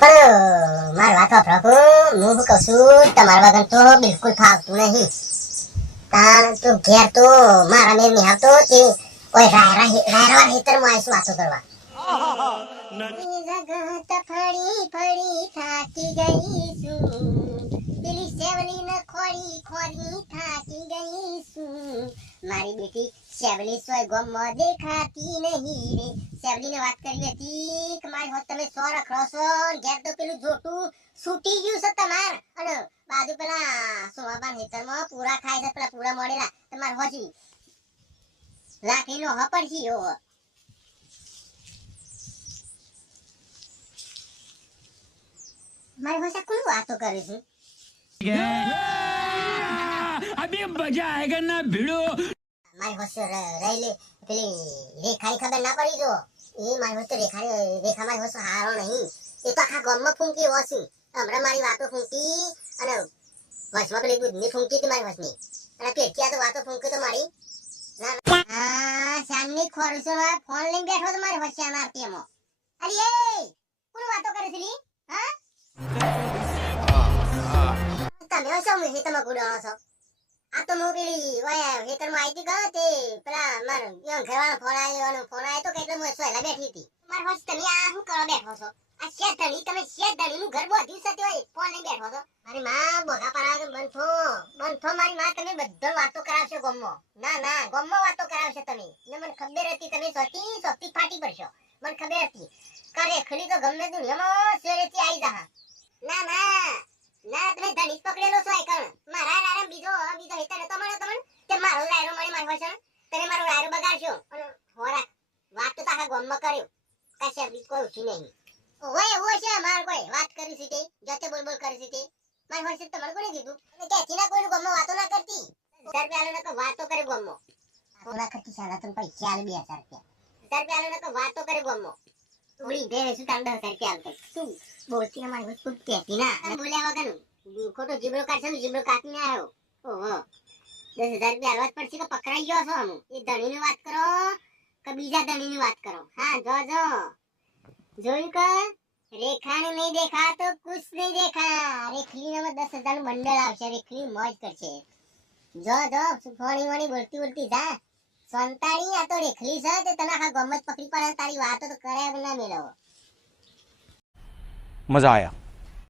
પણ મારી વાત પ્રભુ હું શું કહું છું? તમારા વગર તો બિલકુલ ફાવતું નહીં. તાર તું ઘેર તો મારા મેર નહીં. આવતો તે ઓય રાયરા રાયરા હેતરમાં આવીશું વાતો કરવા. જગત ફરી ફરી થાકી ગઈ છું પેલી સેવલી ન ખોરી ખોરી થાકી ગઈ છું મારી બેટી શેવલી સોય ગોમમાં દેખાતી નહીં રે. શેવલીને વાત કરી હતી કે મારી હોત તમે સો રખડો છો ઘેર તો પેલું જોટું છૂટી ગયું છે તમાર. અને બાજુ પેલા સોમાબાન હેતરમાં પૂરા ખાય છે, પેલા પૂરા મળેલા. તમાર હોજી લાકડીનો હપડ છે એવો મારી ભાષા કોણ વાતો કરે છે? અભી મજા આયેગા ના ભીડો. મારી હોસ્ટેલ રહેલી. લે પેલી રેખાની ખબર ના પડી જો. એ મારી હોસ્ટેલ રેખા રેખા મારી હોસ્ટેલ હારો નહીં. એ તો આખા ગામમાં ફૂંકી હોસી હમણાં મારી વાતો ફૂંકી અને વસમાં પેલી દૂધની ફૂંકી હતી મારી વસની અને પેટકી તો વાતો ફૂંકી તો મારી. શાનની ખોરસો ફોન લઈને બેઠો તો મારી હોસ્ટેલ મારતી એમાં. અરે એ! કોણ વાતો કરે છે હા? તમે શું તમે ગુડાણો છો? તો મોકલી. વાયા હેતરમાં આવી ગયો તે. પેલા માર યો ઘરવાળો ફોન આવ્યો ફોન આવ્યો તો કે એટલે સોયલા બેઠી હતી. માર હોશ તમે આ શું કરો બેઠો છો? આ ધણી તમે ધણી નું ઘર બોધ્યું છે હોય, ફોન લઈ બેઠો છો. મારી માં બોગા પરાવે બંધો બંધો મારી માં, તમે બધો વાતો કરાવશો ગમો ના ના ગમો વાતો કરાવશો તમે. ને મને ખબર હતી, તમે સોતી સોતી ફાટી પડશો. મને ખબર હતી. કરે, ખલી તો ગમે દુનિયામાં શેરેથી આવી જા ના ના. ના, તમે ધણી પકડેલો છો મારો બગાડશો અને હોરા વાત તો આખા ગામમાં કર્યો. કશે બી કોઈ ઉઠી નહીં. ઓય ઓય છે માર કોઈ વાત કરી છે તે? જતે બોલ બોલ કરી છે તે? મારી પાસે તમારે કોને કીધું? અને કે ચીના કોઈનું ગામમાં વાતો ના કરતી? આલો ને તો વાતો કરે ગામમાં. ના કરતી સાલા તને પૈસા આલે બે હજાર રૂપિયા. હજાર રૂપિયા આલો ને તો વાતો કરે ગામમાં. થોડી ભેરે શું તાંડા હજાર રૂપિયા આલતો તું. બોલતી અમારી વસ્તુ કહેતી ના. બોલ્યા વગર ખોટો જીબડો કાઢશે ને જીબડો કાઢીને આવ્યો. દસ હજાર રૂપિયા હાલવા પડશે કે પકડાઈ ગયો છો અમુ એ ધણીની વાત કરો કે બીજા ધણીની વાત કરો? હા, જો જો. જોયું કે? રેખાને નહીં દેખા તો કુછ નહીં દેખા રેખલી નામાં દસ હજારનું બંડલ આવશે. રેખલી મોજ કરશે. જો જો ફોણી વણી બોલતી બોલતી જા. સંતાણી આ તો રેખલી છે તે તને આખા ગમત પકડી પડે તારી વાતો તો કરે ના મેળવો. મજા આયા.